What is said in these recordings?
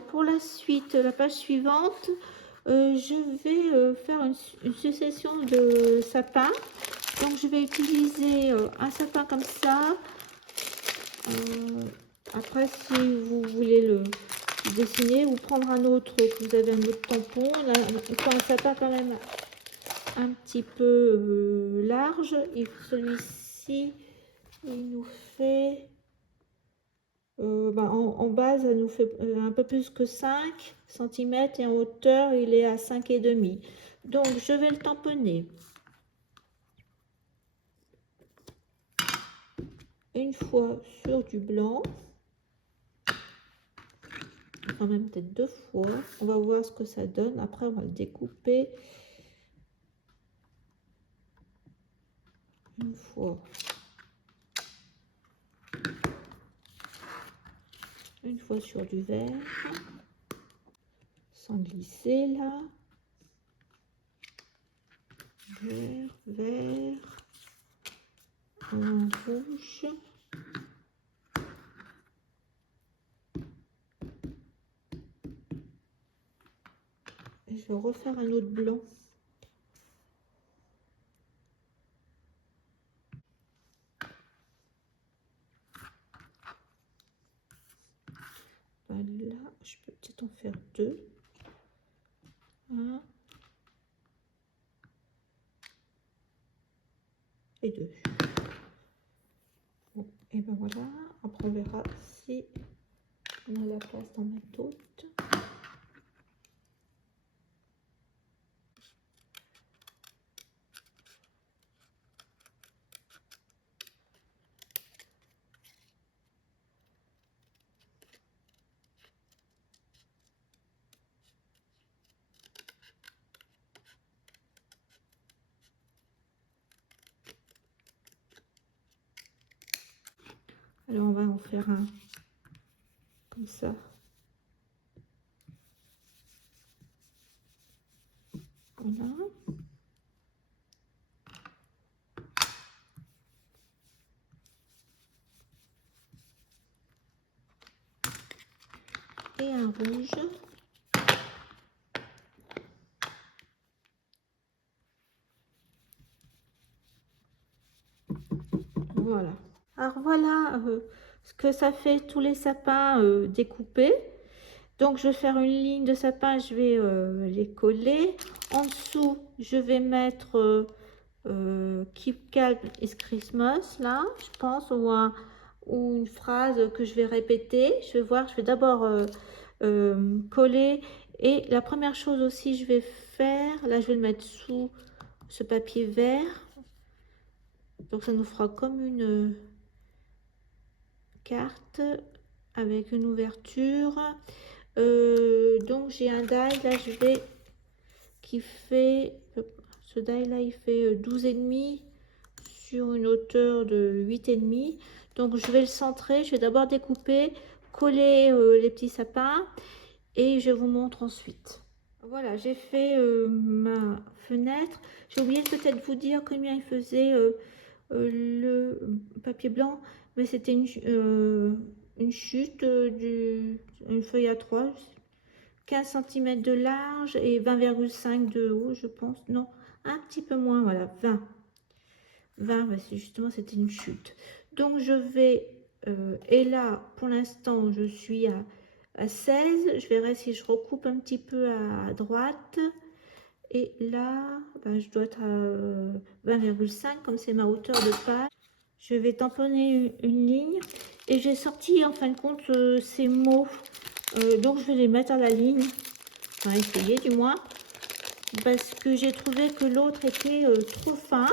Alors pour la suite, la page suivante, je vais faire une succession de sapins. Donc je vais utiliser un sapin comme ça. Après, si vous voulez le dessiner ou prendre un autre, que vous avez un autre tampon, là, il faut un sapin quand même un petit peu large. Et celui-ci, il nous fait en base, ça nous fait un peu plus que 5 cm et en hauteur, il est à 5,5. Donc, je vais le tamponner une fois sur du blanc, enfin même peut-être 2 fois. On va voir ce que ça donne. Après, on va le découper une fois. Une fois sur du vert, sans glisser là. Vert, vert, un rouge. Et je vais refaire un autre blanc. Voilà, je peux peut-être en faire 2. 1 et 2. Bon, et ben voilà. Après, on verra si on a la place d'en mettre d'autres. Alors, on va en faire un comme ça. Voilà. Et un rouge. Voilà. Alors voilà ce que ça fait tous les sapins découpés. Donc je vais faire une ligne de sapin, je vais les coller. En dessous, je vais mettre Keep Calm is Christmas, là, je pense, ou une phrase que je vais répéter. Je vais voir, je vais d'abord coller. Et la première chose aussi, je vais faire, là je vais le mettre sous ce papier vert. Donc ça nous fera comme une carte avec une ouverture. Donc j'ai un die là, je vais qui fait ce die là, il fait 12,5 sur une hauteur de 8,5. Donc je vais le centrer. Je vais d'abord découper, coller les petits sapins et je vous montre ensuite. Voilà, j'ai fait ma fenêtre. J'ai oublié de peut-être vous dire combien il faisait le papier blanc, mais c'était une chute une feuille à 3, 15 cm de large et 20,5 de haut, je pense. Non, un petit peu moins, voilà, 20, justement, c'était une chute. Donc, je vais, et là, pour l'instant, je suis à 16. Je verrai si je recoupe un petit peu à droite. Et là, je dois être à 20,5, comme c'est ma hauteur de page. Je vais tamponner une ligne. Et j'ai sorti, en fin de compte, ces mots. Donc, je vais les mettre à la ligne. Enfin, essayer, du moins. Parce que j'ai trouvé que l'autre était trop fin.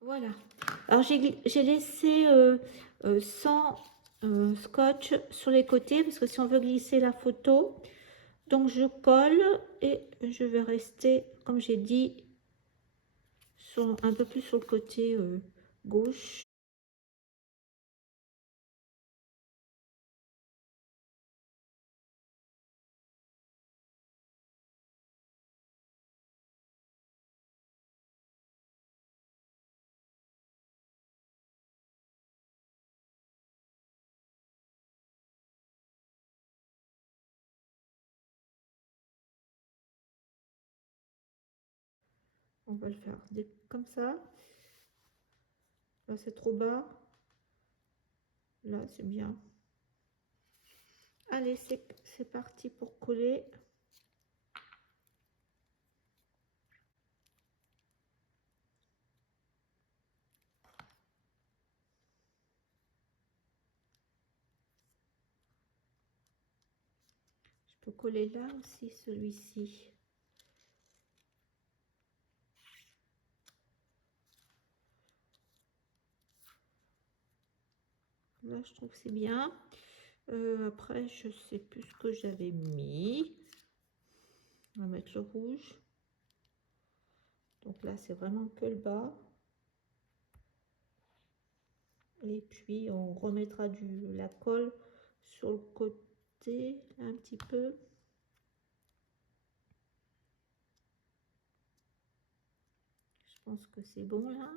Voilà. Alors j'ai laissé sans scotch sur les côtés parce que si on veut glisser la photo, donc je colle et je vais rester, comme j'ai dit, sur, un peu plus sur le côté gauche. On va le faire comme ça. Là, c'est trop bas. Là, c'est bien. Allez, c'est parti pour coller. Je peux coller là aussi, celui-ci. Là, je trouve que c'est bien. Après, je sais plus ce que j'avais mis. On va mettre le rouge. Donc là, c'est vraiment que le bas. Et puis, on remettra la colle sur le côté, un petit peu. Je pense que c'est bon là.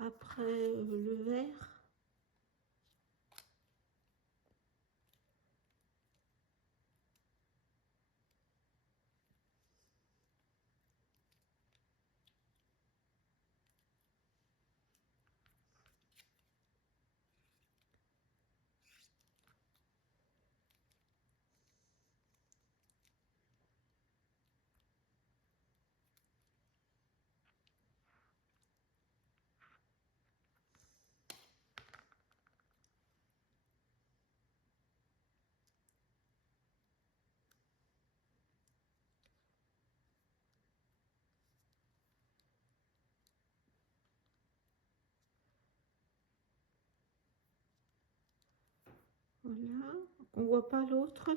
Après, le vert. Voilà, on voit pas l'autre.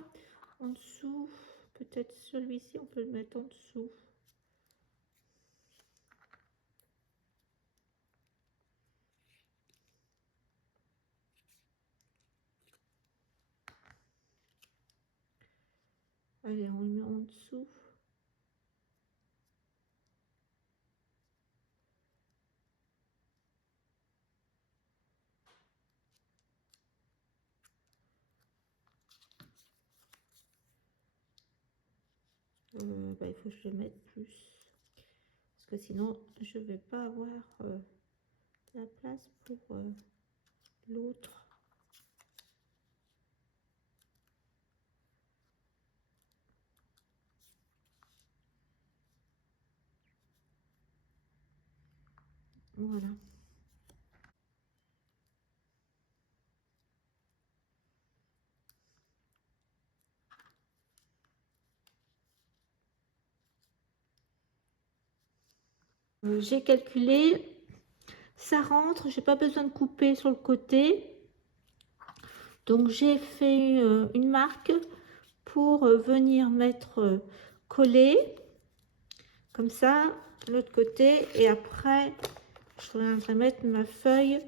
En dessous, peut-être celui-ci, on peut le mettre en dessous. Allez, on le met en dessous. Il faut que je le mette plus. Parce que sinon, je vais pas avoir la place pour l'autre. Voilà. J'ai calculé, ça rentre, j'ai pas besoin de couper sur le côté. Donc j'ai fait une marque pour venir mettre coller comme ça l'autre côté et après je viendrai mettre ma feuille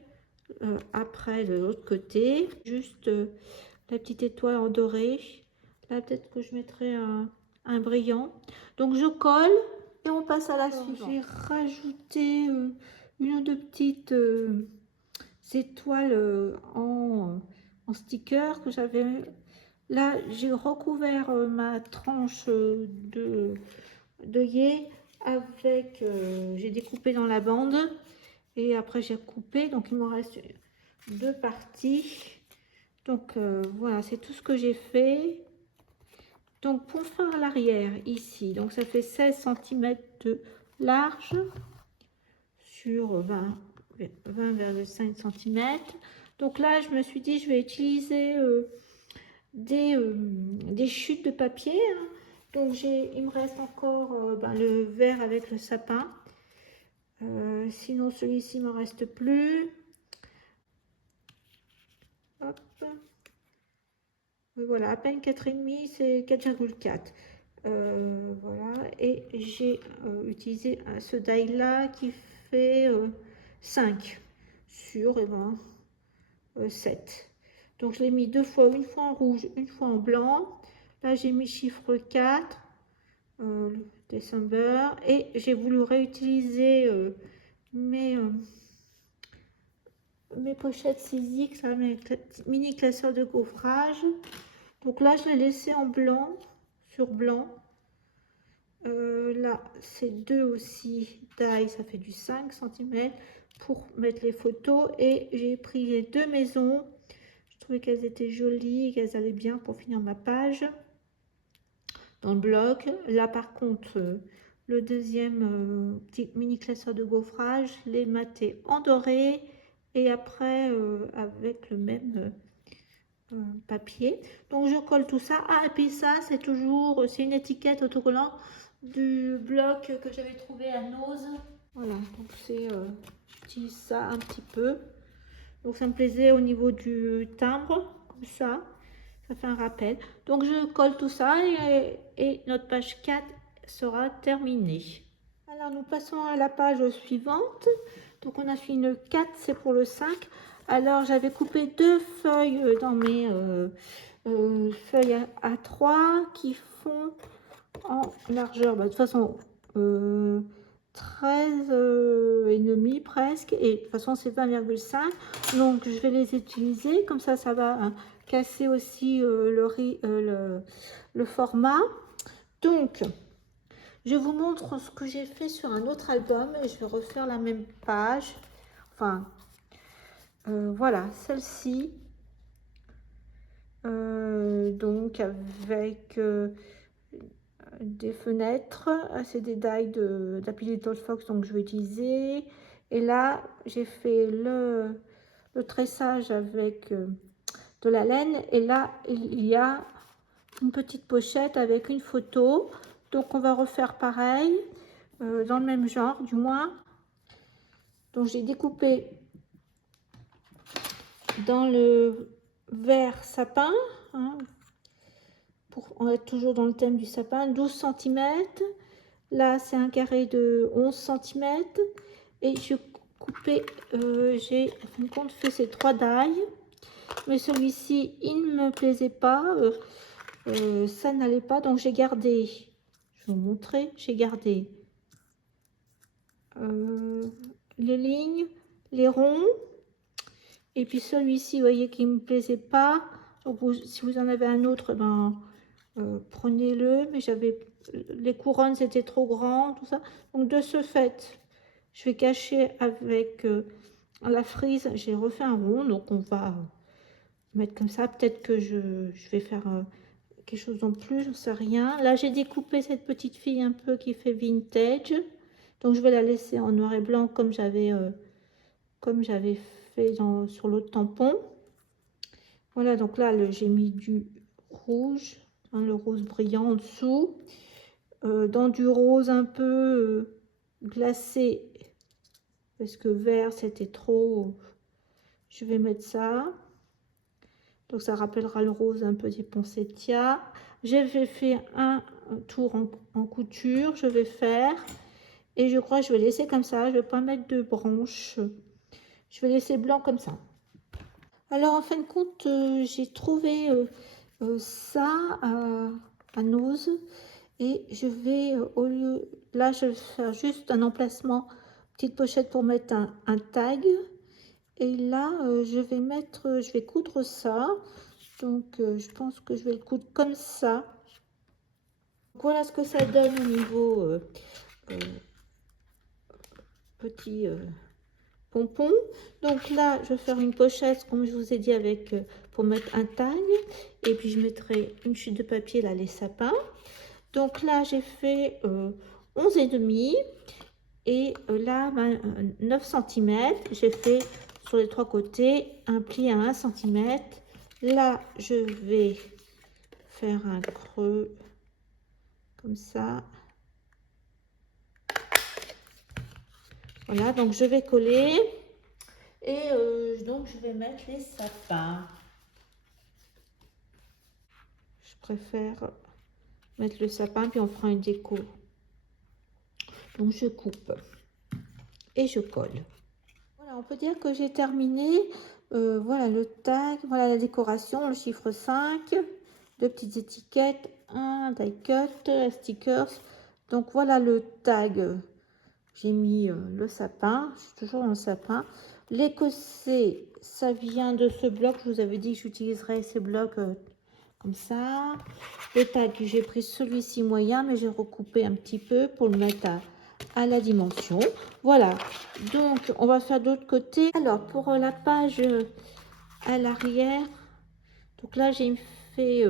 après de l'autre côté, juste la petite étoile en doré. Là peut-être que je mettrai un brillant. Donc je colle et on passe à la suivante. J'ai rajouté une ou deux petites étoiles en sticker que j'avais. Là j'ai recouvert ma tranche d'œillet avec j'ai découpé dans la bande et après j'ai coupé, donc il me reste deux parties. Donc voilà, c'est tout ce que j'ai fait. Donc pour faire l'arrière ici, donc ça fait 16 cm de large sur 20,5 cm. Donc là je me suis dit je vais utiliser des chutes de papier, hein. Donc il me reste encore le vert avec le sapin. Sinon celui-ci ne me reste plus. Hop. Voilà, à peine 4,5, c'est 4,4. Voilà, et j'ai utilisé ce die là qui fait 5 sur 7. Donc je l'ai mis deux fois, une fois en rouge, une fois en blanc. Là j'ai mis chiffre 4, December, et j'ai voulu réutiliser mes pochettes 6X, mes mini classeurs de gaufrage. Donc là, je l'ai laissé en blanc, sur blanc. Là, c'est 2 aussi taille, ça fait du 5 cm pour mettre les photos. Et j'ai pris les deux maisons. Je trouvais qu'elles étaient jolies, qu'elles allaient bien pour finir ma page dans le bloc. Là, par contre, le deuxième petit mini classeur de gaufrage, les matés en doré. Et après, avec le même papier. Donc je colle tout ça. Ah, et puis ça, c'est toujours, c'est une étiquette autocollant du bloc que j'avais trouvé à Nose. Voilà, donc c'est, j'utilise ça un petit peu. Donc ça me plaisait au niveau du timbre, comme ça fait un rappel. Donc je colle tout ça et notre page 4 sera terminée. Alors nous passons à la page suivante. Donc on a fini le 4, c'est pour le 5. Alors j'avais coupé deux feuilles dans mes feuilles à 3 qui font en largeur, de toute façon 13 et demi presque, et de toute façon c'est 20,5. Donc je vais les utiliser, comme ça va casser aussi le format. Donc je vous montre ce que j'ai fait sur un autre album et je vais refaire la même page. Enfin, voilà, celle-ci. Donc avec des fenêtres, c'est des die d'Happy Little Fox, donc je vais utiliser. Et là, j'ai fait le tressage avec de la laine. Et là, il y a une petite pochette avec une photo. Donc on va refaire pareil, dans le même genre du moins. Donc j'ai découpé dans le vert sapin, hein, on est toujours dans le thème du sapin, 12 cm. Là c'est un carré de 11 cm. Et je coupais, j'ai en fin de compte fait ces 3 die. Mais celui-ci il ne me plaisait pas, ça n'allait pas, donc j'ai gardé, je vais vous montrer, j'ai gardé les lignes, les ronds, et puis celui-ci, vous voyez, qui ne me plaisait pas. Donc si vous en avez un autre, prenez-le, mais j'avais les couronnes, c'était trop grand, tout ça. Donc de ce fait, je vais cacher avec la frise, j'ai refait un rond, donc on va mettre comme ça. Peut-être que je vais faire quelque chose en plus, j'en sais rien. Là, j'ai découpé cette petite fille un peu qui fait vintage. Donc, je vais la laisser en noir et blanc comme j'avais fait sur l'autre tampon. Voilà, donc là, j'ai mis du rouge, hein, le rose brillant en dessous. Dans du rose un peu glacé, parce que vert, c'était trop. Je vais mettre ça. Donc ça rappellera le rose un peu des poinsettias. J'ai fait un tour en couture, je vais faire. Et je crois que je vais laisser comme ça, je ne vais pas mettre de branches. Je vais laisser blanc comme ça. Alors en fin de compte, j'ai trouvé ça à Nose. Et je vais, au lieu, là je vais faire juste un emplacement, petite pochette pour mettre un tag. Et là, je vais coudre ça. Donc, je pense que je vais le coudre comme ça. Donc, voilà ce que ça donne au niveau petit pompon. Donc là, je vais faire une pochette, comme je vous ai dit, avec pour mettre un tag. Et puis, je mettrai une chute de papier, là, les sapins. Donc là, j'ai fait 11,5. Et là, 9 cm. J'ai fait sur les trois côtés un pli à 1 cm. Là, je vais faire un creux comme ça. Voilà, donc je vais coller et donc je vais mettre les sapins. Je préfère mettre le sapin puis on fera une déco. Donc je coupe et je colle. Voilà, on peut dire que j'ai terminé. Voilà le tag, voilà la décoration, le chiffre 5, deux petites étiquettes, un die cut, stickers. Donc voilà le tag. J'ai mis le sapin, je suis toujours dans le sapin. L'écossais, ça vient de ce bloc. Je vous avais dit que j'utiliserais ces blocs comme ça. Le tag, j'ai pris celui-ci moyen, mais j'ai recoupé un petit peu pour le mettre à la dimension. Voilà, donc on va faire de l'autre côté. Alors, pour la page à l'arrière, donc là, j'ai fait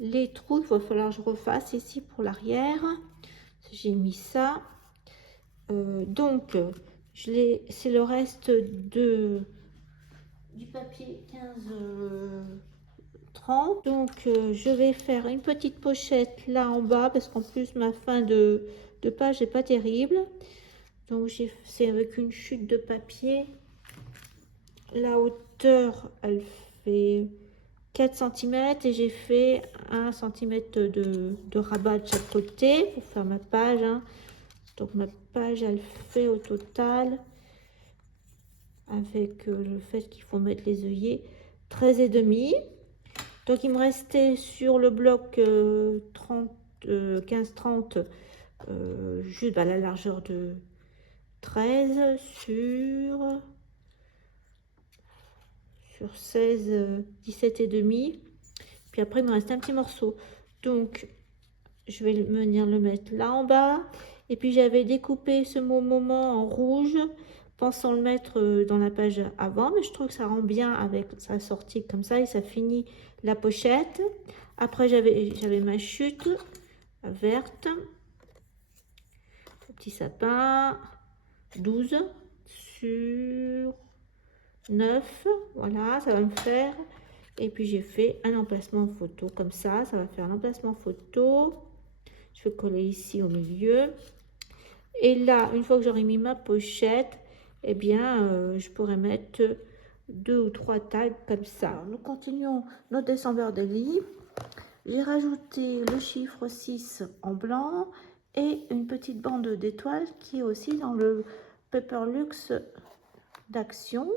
les trous. Il va falloir que je refasse ici pour l'arrière. J'ai mis ça. Donc, c'est le reste du papier 15-30. Donc, je vais faire une petite pochette là en bas parce qu'en plus, ma fin de page n'est pas terrible. Donc, c'est avec une chute de papier. La hauteur, elle fait 4 cm et j'ai fait 1 cm de rabat de chaque côté pour faire ma page. Hein. Donc, ma page, elle fait au total, avec le fait qu'il faut mettre les œillets, 13,5. Donc il me restait sur le bloc 15-30 juste la largeur de 13 sur 16, 17,5. Puis après il me reste un petit morceau. Donc je vais venir le mettre là en bas. Et puis j'avais découpé ce moment en rouge, pensant le mettre dans la page avant, mais je trouve que ça rend bien avec sa sortie comme ça et ça finit la pochette. Après j'avais ma chute verte, le petit sapin, 12 sur 9, voilà, ça va me faire. Et puis j'ai fait un emplacement photo comme ça va faire l'emplacement photo. Je vais coller ici au milieu. Et là, une fois que j'aurai mis ma pochette, eh bien, je pourrais mettre 2 ou 3 tags comme ça. Alors, nous continuons notre December Daily. J'ai rajouté le chiffre 6 en blanc et une petite bande d'étoiles qui est aussi dans le Paperluxe d'Action.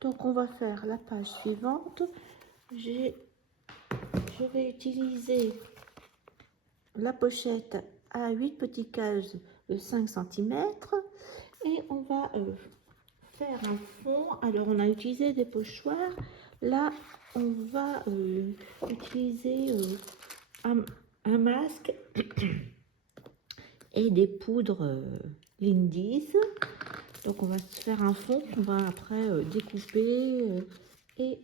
Donc, on va faire la page suivante. Je vais utiliser la pochette à 8 petites cases de 5 cm et on va faire un fond. Alors on a utilisé des pochoirs, là on va utiliser un masque et des poudres Lindy's. Donc on va se faire un fond qu'on va après découper et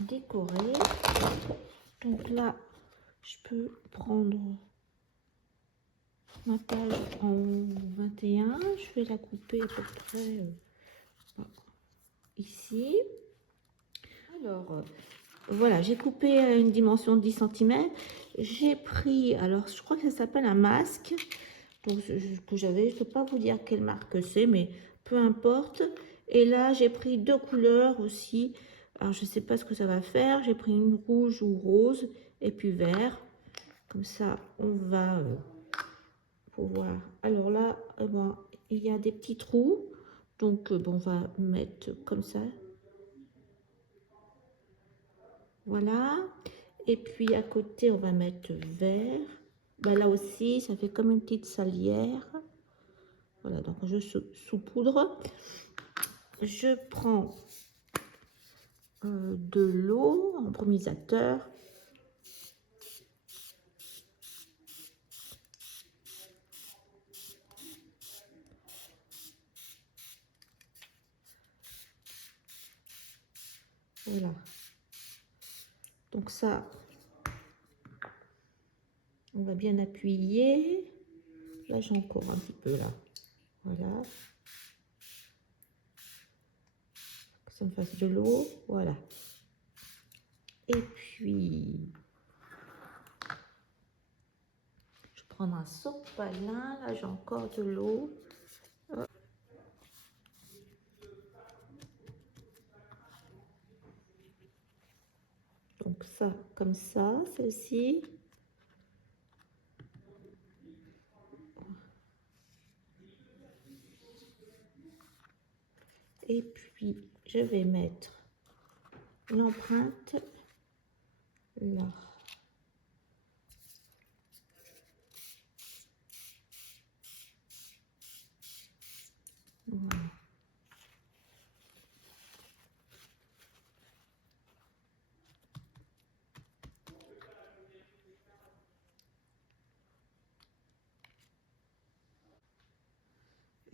décorer. Donc là je peux prendre ma page en 21, je vais la couper à peu près ici. Alors voilà, j'ai coupé à une dimension de 10 cm. J'ai pris, alors je crois que ça s'appelle un masque, donc que j'avais, je ne peux pas vous dire quelle marque c'est, mais peu importe. Et là j'ai pris deux couleurs aussi, alors je ne sais pas ce que ça va faire. J'ai pris une rouge ou rose et puis vert, comme ça on va voir. Alors là, bon, il y a des petits trous, donc bon, on va mettre comme ça. Voilà. Et puis à côté, on va mettre vert. Ben, là aussi, ça fait comme une petite salière. Voilà, donc je saupoudre. Je prends de l'eau en brumisateur. Voilà. Donc ça, on va bien appuyer. Là, j'ai encore un petit peu là. Voilà. Que ça me fasse de l'eau. Voilà. Et puis, prendre un sopalin. Là, j'ai encore de l'eau. Donc ça, comme ça, celle-ci. Et puis, je vais mettre l'empreinte là. Voilà.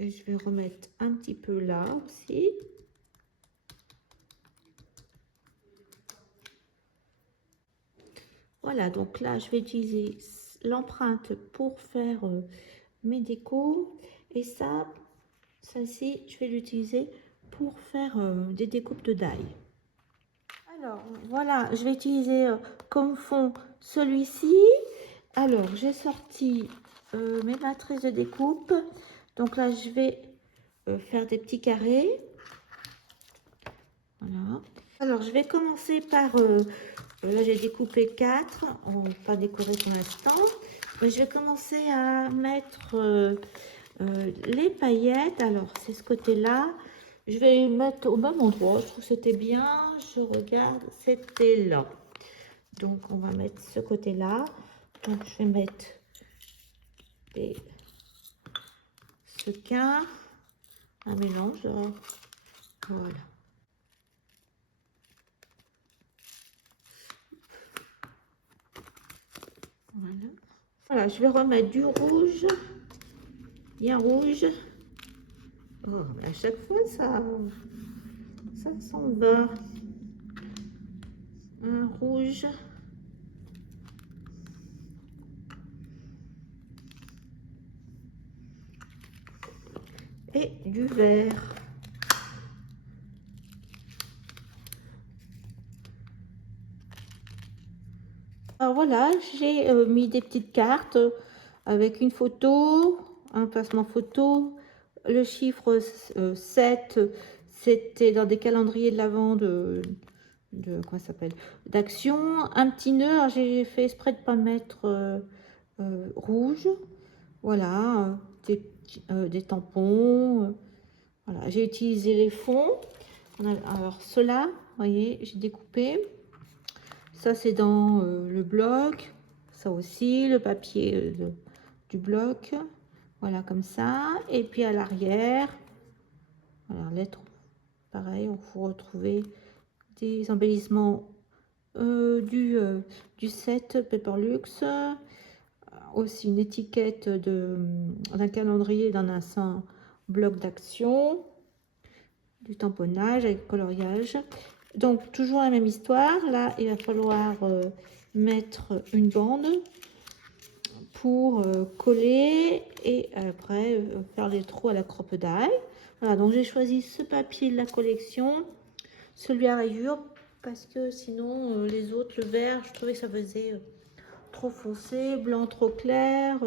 Et je vais remettre un petit peu là aussi. Voilà, donc là, je vais utiliser l'empreinte pour faire mes décos. Et ça, celle-ci, je vais l'utiliser pour faire des découpes de die. Alors, voilà, je vais utiliser comme fond celui-ci. Alors, j'ai sorti mes matrices de découpe. Donc là, je vais faire des petits carrés. Voilà. Alors, je vais commencer par... là, j'ai découpé 4. On va pas décorer pour l'instant. Mais je vais commencer à mettre les paillettes. Alors, c'est ce côté-là. Je vais mettre au même endroit. Je trouve que c'était bien. Je regarde, c'était là. Donc, on va mettre ce côté-là. Donc, je vais mettre des sequins. Un mélange. Voilà. Voilà. Voilà, je vais remettre du rouge. Bien rouge. Oh, à chaque fois, ça s'en va. Un rouge. Et du vert. Alors voilà, j'ai mis des petites cartes avec une photo, un placement photo. Le chiffre 7, c'était dans des calendriers de l'Avent de quoi ça s'appelle, d'action. Un petit nœud, alors j'ai fait exprès de ne pas mettre rouge. Voilà, des tampons. Voilà, j'ai utilisé les fonds. Alors ceux-là, vous voyez, j'ai découpé. Ça, c'est dans le bloc. Ça aussi, le papier du bloc. Voilà, comme ça. Et puis à l'arrière, voilà, lettre. Pareil, on peut retrouver des embellissements du set Paperlux. Aussi une étiquette d'un calendrier d'un instant bloc d'action. Du tamponnage avec coloriage. Donc toujours la même histoire. Là, il va falloir mettre une bande pour coller et après faire les trous à la crocodile. Voilà, donc j'ai choisi ce papier de la collection, celui à rayures, parce que sinon les autres, le vert, je trouvais que ça faisait trop foncé, blanc trop clair.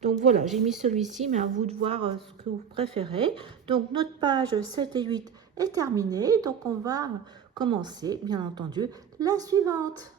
Donc voilà, j'ai mis celui-ci, mais à vous de voir ce que vous préférez. Donc notre page 7 et 8 est terminée. Donc on va commencer, bien entendu, la suivante.